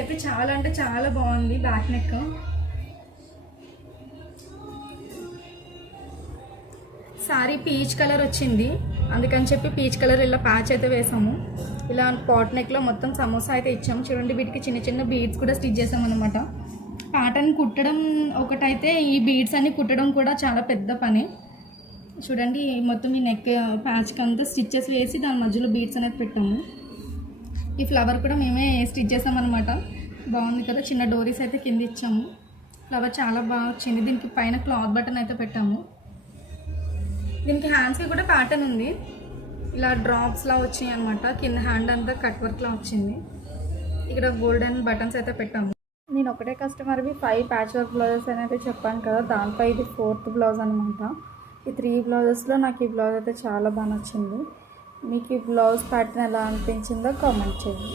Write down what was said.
అయితే చాలా అంటే చాలా బాగుంది. Back neck sorry peach colour వచ్చింది, అందుకని చెప్పి పీచ్ కలర్ ఇలా ప్యాచ్ అయితే వేసాము. ఇలా పాట్ నెక్లో మొత్తం సమోసా అయితే ఇచ్చాము. చూడండి, వీటికి చిన్న చిన్న బీడ్స్ కూడా స్టిచ్ చేసాము అనమాట. ప్యాటర్న్ కుట్టడం ఒకటైతే ఈ బీడ్స్ అన్ని కుట్టడం కూడా చాలా పెద్ద పని. చూడండి, మొత్తం ఈ నెక్ ప్యాచ్కి అంతా స్టిచ్చెస్ వేసి దాని మధ్యలో బీడ్స్ అనేది పెట్టాము. ఈ ఫ్లవర్ కూడా మేమే స్టిచ్ చేసామన్నమాట. బాగుంది కదా, చిన్న డోరీస్ అయితే కింద ఇచ్చాము. ఫ్లవర్ చాలా బాగా వచ్చింది. దీనికి పైన క్లాత్ బటన్ అయితే పెట్టాము. దీనికి హ్యాండ్స్కి కూడా ప్యాటర్న్ ఉంది, ఇలా డ్రాప్స్లా వచ్చాయి అనమాట. కింద హ్యాండ్ అంతా కట్ వర్క్లా వచ్చింది. ఇక్కడ గోల్డెన్ బటన్స్ అయితే పెట్టాము. నేను ఒకటే కస్టమర్వి 5 ప్యాచ్ వర్క్ బ్లౌజెస్ అయితే చెప్పాను కదా, దాంట్లో ఇది 4th బ్లౌజ్ అనమాట. ఈ 3 బ్లౌజెస్లో నాకు ఈ బ్లౌజ్ అయితే చాలా బాగా నచ్చింది. మీకు ఈ బ్లౌజ్ ప్యాటర్న్ ఎలా అనిపించిందో కామెంట్ చేయండి.